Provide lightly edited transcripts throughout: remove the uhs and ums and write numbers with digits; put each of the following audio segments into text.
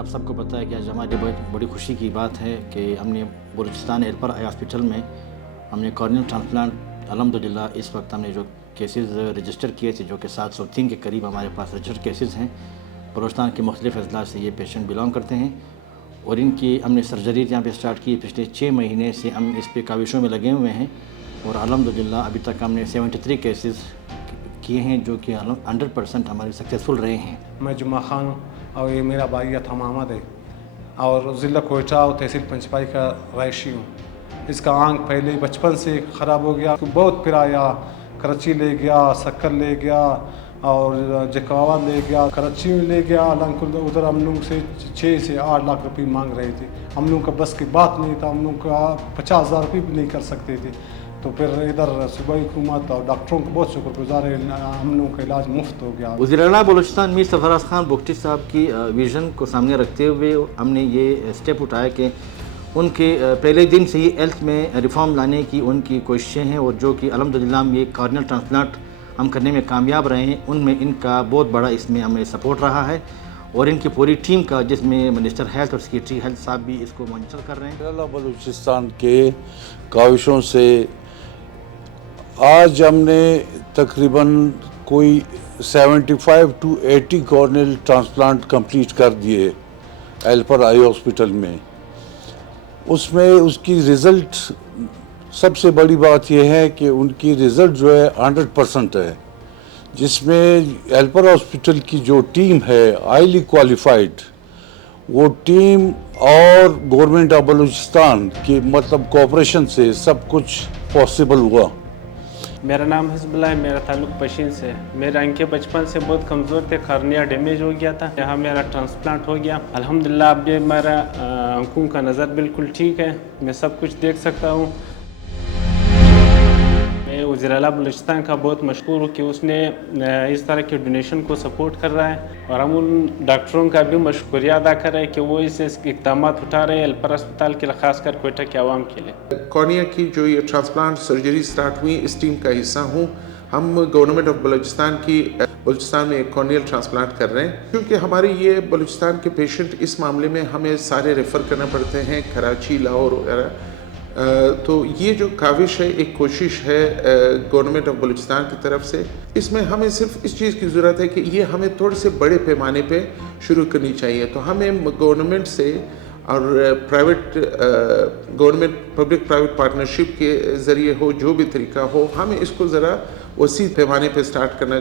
آپ سب کو پتہ ہے کہ آج ہماری بڑی خوشی کی بات ہے کہ ہم نے بلوچستان ایلپر آئی ہاسپٹل میں ہم نے کارنیل ٹرانسپلانٹ الحمدللہ اس وقت ہم نے جو کیسز رجسٹر کیے تھے جو کہ 703 کے قریب ہمارے پاس رجسٹر کیسز ہیں. بلوچستان کے مختلف اضلاع سے یہ پیشنٹ بلانگ کرتے ہیں اور ان کی ہم نے سرجری یہاں پہ سٹارٹ کی. پچھلے 6 مہینے سے ہم اس پہ کاوشوں میں لگے ہوئے ہیں اور الحمدللہ ابھی تک ہم نے 73 کیسز کیے ہیں جو کہ 100% ہمارے سکسیزفل رہے ہیں. میں جمعہ خان ہوں اور یہ میرا بھائی اتھم احمد ہے اور ضلع کوئٹہ اور تحصیل پنچپائی کا رہائشی ہوں. اس کا آنکھ پہلے بچپن سے خراب ہو گیا, بہت پھرایا, کراچی لے گیا, سکر لے گیا اور جکاواد لے گیا, کراچی میں لے گیا. ادھر ہم لوگ سے 6 سے 8 لاکھ روپے مانگ رہے تھے. ہم لوگ کا بس کی بات نہیں تھا, ہم لوگ کا 50,000 روپے بھی نہیں کر سکتے تھے. تو پھر ادھر صوبائی حکومت اور ڈاکٹروں کو بہت شکر گزار ہے, ہم لوگوں کا علاج مفت ہو گیا. وزیر اعلیٰ بلوچستان میر سرفراز خان بگٹی صاحب کی ویژن کو سامنے رکھتے ہوئے ہم نے یہ اسٹیپ اٹھایا کہ ان کے پہلے دن سے ہی ہیلتھ میں ریفارم لانے کی ان کی کوششیں ہیں اور جو کہ الحمدللہ ہم یہ کارنیل ٹرانسپلانٹ ہم کرنے میں کامیاب رہے ہیں. ان میں ان کا بہت بڑا اس میں ہمیں سپورٹ رہا ہے اور ان کی پوری ٹیم کا, جس میں منسٹر ہیلتھ اور سیکریٹری ہیلتھ صاحب بھی اس کو مانیٹر کر رہے ہیں. بلوچستان کے کاوشوں سے آج ہم نے تقریباً کوئی 75 to 80 کارنیل ٹرانسپلانٹ کمپلیٹ کر دیے ایلپر آئی ہاسپٹل میں. اس میں اس کی رزلٹ, سب سے بڑی بات یہ ہے کہ ان کی رزلٹ جو ہے 100% ہے, جس میں ایلپر ہاسپٹل کی جو ٹیم ہے ہائیلی کوالیفائڈ, وہ ٹیم اور گورنمنٹ آف بلوچستان کی مطلب کوآپریشن سے سب کچھ پاسبل ہوا. میرا نام حزب اللہ ہے, میرا تعلق پشین سے ہے. میرے آنکھیں بچپن سے بہت کمزور تھے, کارنیا ڈیمیج ہو گیا تھا. یہاں میرا ٹرانسپلانٹ ہو گیا الحمدللہ. اب یہ میرا آنکھوں کا نظر بالکل ٹھیک ہے, میں سب کچھ دیکھ سکتا ہوں. میں وزیر اعلیٰ بلوچستان کا بہت مشکور ہوں کہ اس نے اس طرح کے ڈونیشن کو سپورٹ کر رہا ہے, اور ہم ان ڈاکٹروں کا بھی شکریہ ادا کر رہے ہیں کہ وہ اس اقدامات اٹھا رہے ہیں ایلپر اسپتال کے لیے, خاص کر کوئٹہ کے عوام کے لیے. کارنیا کی جو یہ ٹرانسپلانٹ سرجری سٹارٹ ہوئی, اس ٹیم کا حصہ ہوں. ہم گورنمنٹ آف بلوچستان کی بلوچستان میں ایک کارنیل ٹرانسپلانٹ کر رہے ہیں, کیونکہ ہماری یہ بلوچستان کے پیشنٹ اس معاملے میں ہمیں سارے ریفر کرنا پڑتے ہیں کراچی, لاہور وغیرہ. تو یہ جو کاوش ہے, ایک کوشش ہے گورنمنٹ آف بلوچستان کی طرف سے. اس میں ہمیں صرف اس چیز کی ضرورت ہے کہ یہ ہمیں تھوڑے سے بڑے پیمانے پہ شروع کرنی چاہیے. تو ہمیں گورنمنٹ سے اور private government public private partnership کے ذریعے ہو, جو بھی طریقہ ہو, ہم اس کو ذرا وسیع پیمانے پہ سٹارٹ کرنا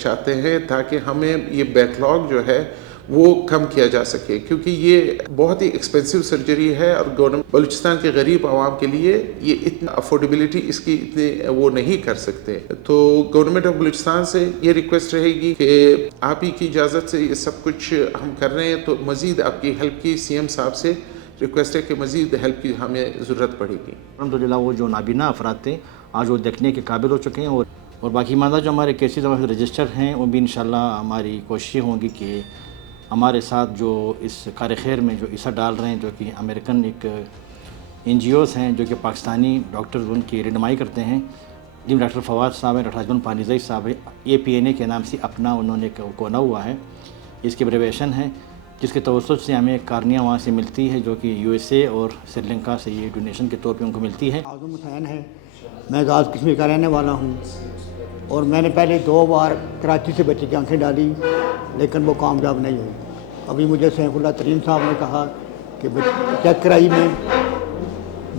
چاہتے ہیں تاکہ ہمیں یہ بیک لاگ جو ہے وہ کم کیا جا سکے, کیونکہ یہ بہت ہی ایکسپینسو سرجری ہے اور گورنمنٹ بلوچستان کے غریب عوام کے لیے یہ اتنا افورڈیبلٹی اس کی اتنے وہ نہیں کر سکتے. تو گورنمنٹ آف بلوچستان سے یہ ریکویسٹ رہے گی کہ آپ ہی کی اجازت سے یہ سب کچھ ہم کر رہے ہیں, تو مزید آپ کی ہیلپ کی سی ایم صاحب سے ریکویسٹ ہے کہ مزید ہیلپ کی ہمیں ضرورت پڑے گی. الحمدللہ وہ جو نابینا افراد تھے آج وہ دیکھنے کے قابل ہو چکے ہیں, اور باقی ماندہ جو ہمارے کیسز ہمارے رجسٹر ہیں وہ بھی انشاءاللہ ہماری کوششیں ہوں گی کہ ہمارے ساتھ جو اس کار خیر میں جو حصہ ڈال رہے ہیں, جو کہ امریکن ایک NGOs ہیں جو کہ پاکستانی ڈاکٹرز ان کی رہنمائی کرتے ہیں, جن میں ڈاکٹر فواد صاحب ہیں, ڈاکٹر اجمل پانیزئی صاحب ہیں. APNA کے نام سے اپنا انہوں نے کونا ہوا ہے, اس کی ایبریویشن ہے, جس کے توسط سے ہمیں کارنیا وہاں سے ملتی ہے جو کہ USA اور سری لنکا سے یہ ڈونیشن کے طور پہ ان کو ملتی ہے. اعظم حسین ہے, میں غاز کشمیر کا رہنے والا ہوں, اور میں نے پہلے 2 بار کراچی سے بچے کی آنکھیں ڈالی لیکن وہ کامیاب نہیں ہوئی. ابھی مجھے سیف اللہ ترین صاحب نے کہا کہ چیک کرائی, میں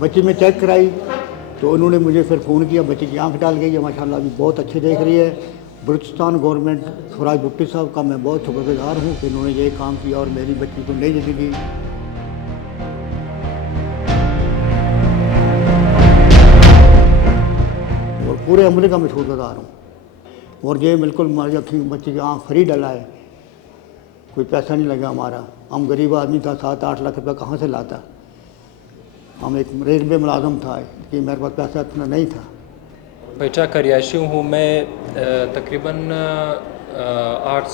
بچی میں چیک کرائی تو انہوں نے مجھے پھر فون کیا, بچی کی آنکھ ڈال گئی ہے, ماشاءاللہ ابھی بہت اچھے دیکھ رہی ہے. بلوچستان گورنمنٹ فراج بگٹی صاحب کا میں بہت شکر گزار ہوں کہ انہوں نے یہ کام کیا اور میری بچی کو نئی زندگی. اور پورے عملے کا میں شکر گزار ہوں. اور یہ بالکل ہماری بچی کی آنکھ فری ڈلا ہے, کوئی پیسہ نہیں لگا ہمارا. ہم غریب آدمی تھا, 7-8 لاکھ روپے کہاں سے لاتا. ہم ایک ریلوے ملازم تھا کہ میرے پاس پیسہ اتنا نہیں تھا. کوئٹہ کا رہائشی ہوں میں. تقریباً 8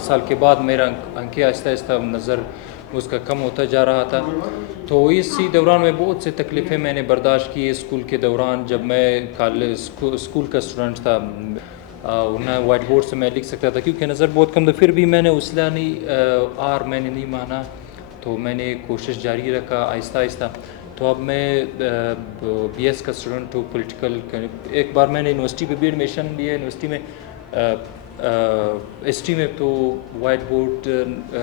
سال کے بعد میرا آنکھیں آہستہ آہستہ نظر اس کا کم ہوتا جا رہا تھا. تو اسی دوران میں بہت سے تکلیفیں میں نے برداشت کی. اسکول کے دوران جب میں اسکول کا اسٹوڈنٹ تھا, نہ وائٹ بورڈ سے میں لکھ سکتا تھا کیونکہ نظر بہت کم تھا. پھر بھی میں نے حوصلہ نہیں میں نے نہیں مانا, تو میں نے کوشش جاری رکھا آہستہ آہستہ. تو اب میں بی ایس کا اسٹوڈنٹ ہوں پولیٹیکل. ایک بار میں نے یونیورسٹی پہ بھی ایڈمیشن لیا, یونیورسٹی میں ہسٹری میں, تو وائٹ بورڈ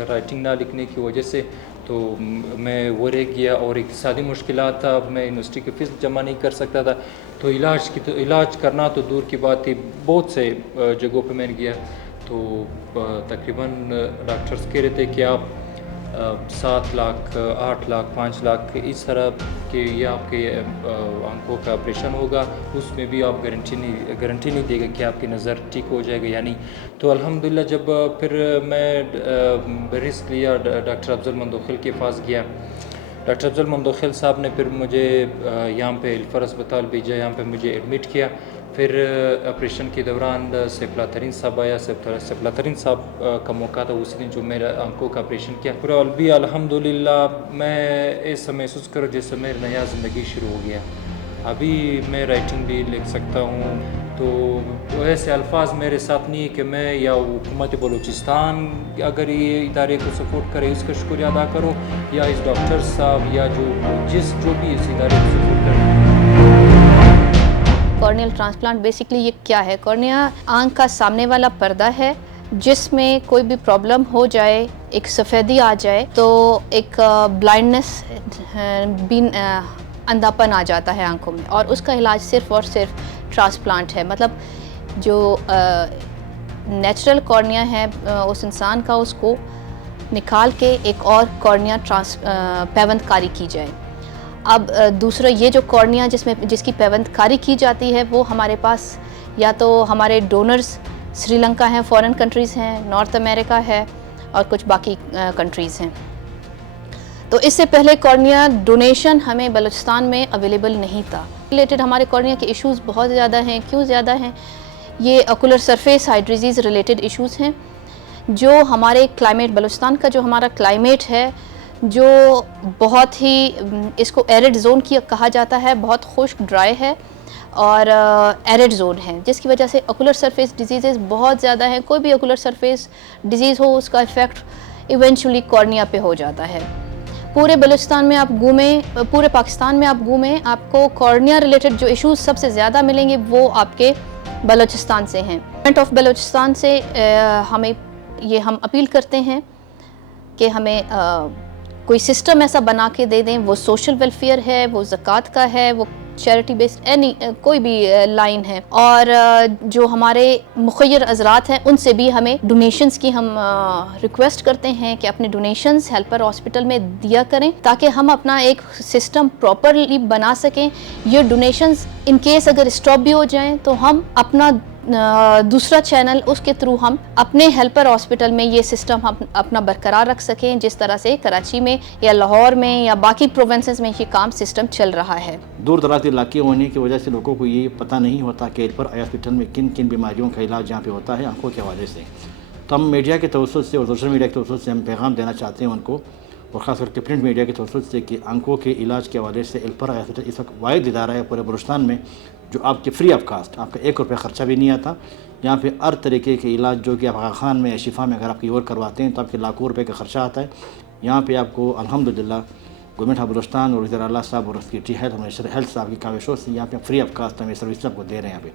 رائٹنگ نہ لکھنے کی وجہ سے تو میں وہ رہ گیا, اور اقتصادی مشکلات تھا, اب میں یونیورسٹی کی فیس جمع نہیں کر سکتا تھا. تو علاج کرنا تو دور کی بات تھی. بہت سے جگہوں پہ میں نے گیا, تو تقریباً ڈاکٹرز کہہ رہے تھے کہ آپ 7 لاکھ 8 لاکھ 5 لاکھ اس طرح کہ یہ آپ کے آنکھوں کا آپریشن ہوگا, اس میں بھی آپ گارنٹی نہیں دے گا کہ آپ کی نظر ٹھیک ہو جائے گا یا نہیں. تو الحمدللہ جب پھر میں رسک لیا, ڈاکٹر افضل مندوخیل کے پاس گیا. ڈاکٹر افضل مندوخیل صاحب نے پھر مجھے یہاں پہ الفر اسپتال بھیجا, یہاں پہ مجھے ایڈمٹ کیا. پھر آپریشن کے دوران سیف اللہ ترین صاحب آیا. سیف اللہ ترین صاحب کا موقع تھا اس دن جو میرا آنکھوں کا آپریشن کیا. پورا بھی الحمدللہ میں ایسا محسوس کروں جیسے میری نیا زندگی شروع ہو گیا. ابھی میں رائٹنگ بھی لکھ سکتا ہوں. تو ایسے الفاظ میرے ساتھ نہیں ہے کہ میں یا حکومت بلوچستان اگر یہ ادارے کو سپورٹ کرے اس کا شکریہ ادا کروں, یا اس ڈاکٹر صاحب یا جو بھی اس ادارے کو سپورٹ کرے. کارنیل ٹرانسپلانٹ بیسکلی یہ کیا ہے؟ کارنیا آنکھ کا سامنے والا پردہ ہے جس میں کوئی بھی پرابلم ہو جائے, ایک سفیدی آ جائے تو ایک بلائنڈنس اندھاپن آ جاتا ہے آنکھوں میں, اور اس کا علاج صرف اور صرف ٹرانسپلانٹ ہے. مطلب جو نیچرل کارنیا ہے اس انسان کا, اس کو نکال کے ایک اور کارنیا پیوند کاری کی جائے. اب دوسرا یہ جو کارنیا جس کی پیوند کاری کی جاتی ہے وہ ہمارے پاس یا تو ہمارے ڈونرز سری لنکا ہیں, فورن کنٹریز ہیں, نارتھ امریکہ ہے, اور کچھ باقی کنٹریز ہیں. تو اس سے پہلے کارنیا ڈونیشن ہمیں بلوچستان میں اویلیبل نہیں تھا. ریلیٹڈ ہمارے کارنیا کے ایشوز بہت زیادہ ہیں. کیوں زیادہ ہیں؟ یہ ocular surface high disease related issues ہیں جو ہمارے کلائمیٹ, بلوچستان کا جو ہمارا کلائمیٹ ہے جو بہت ہی اس کو ایرڈ زون کی کہا جاتا ہے, بہت خشک ڈرائی ہے اور ایرڈ زون ہے, جس کی وجہ سے اوکولر سرفیس ڈیزیزز بہت زیادہ ہیں. کوئی بھی اوکولر سرفیس ڈیزیز ہو اس کا افیکٹ ایونچولی کارنیا پہ ہو جاتا ہے. پورے بلوچستان میں آپ گھومیں, پورے پاکستان میں آپ گھومیں, آپ کو کارنیا ریلیٹڈ جو ایشوز سب سے زیادہ ملیں گے وہ آپ کے بلوچستان سے ہیں. گورنمنٹ آف بلوچستان سے ہم اپیل کرتے ہیں کہ ہمیں کوئی سسٹم ایسا بنا کے دے دیں. وہ سوشل ویلفیئر ہے, وہ زکوٰۃ کا ہے, وہ چیریٹی بیسڈ کوئی بھی لائن ہے, اور جو ہمارے مخیر حضرات ہیں ان سے بھی ہمیں ڈونیشنز کی ہم ریکویسٹ کرتے ہیں کہ اپنے ڈونیشنز ہیلپر ہاسپٹل میں دیا کریں تاکہ ہم اپنا ایک سسٹم پراپرلی بنا سکیں. یہ ڈونیشنز ان کیس اگر اسٹاپ بھی ہو جائیں تو ہم اپنا دوسرا چینل اس کے تھرو ہم اپنے ہیلپر ہاسپٹل میں یہ سسٹم ہم اپنا برقرار رکھ سکیں, جس طرح سے کراچی میں یا لاہور میں یا باقی پروونسز میں یہ کام سسٹم چل رہا ہے. دور دراز علاقے ہونے کی وجہ سے لوگوں کو یہ پتہ نہیں ہوتا کہ ہیلپر ہاسپٹل میں کن کن بیماریوں کا علاج یہاں پہ ہوتا ہے آنکھوں کے حوالے سے. تو ہم میڈیا کے توسط سے اور سوشل میڈیا کے توسط سے ہم پیغام دینا چاہتے ہیں ان کو, اور خاص کر کے پرنٹ میڈیا کے توسط سے, کہ آنکھوں کے علاج کے حوالے سے ہیلپر ہاسپٹل اس وقت واحد ادارہ ہے پورے بلوچستان میں جو آپ کے فری آف کاسٹ, آپ کا 1 روپیہ خرچہ بھی نہیں آتا. یہاں پہ ہر طریقے کے علاج جو کہ آپ آغا خان میں یا شفا میں اگر آپ کی اور کرواتے ہیں تو آپ کے لاکھوں روپے کا خرچہ آتا ہے. یہاں پہ آپ کو الحمدللہ گورنمنٹ آف بلوچستان اور وزیر اعلیٰ صاحب اور اس کی ہیلتھ منسٹر ہیلتھ صاحب کی کاوشوں سے یہاں پہ فری آف کاسٹ ہم یہ سروس آپ کو دے رہے ہیں. یہاں پہ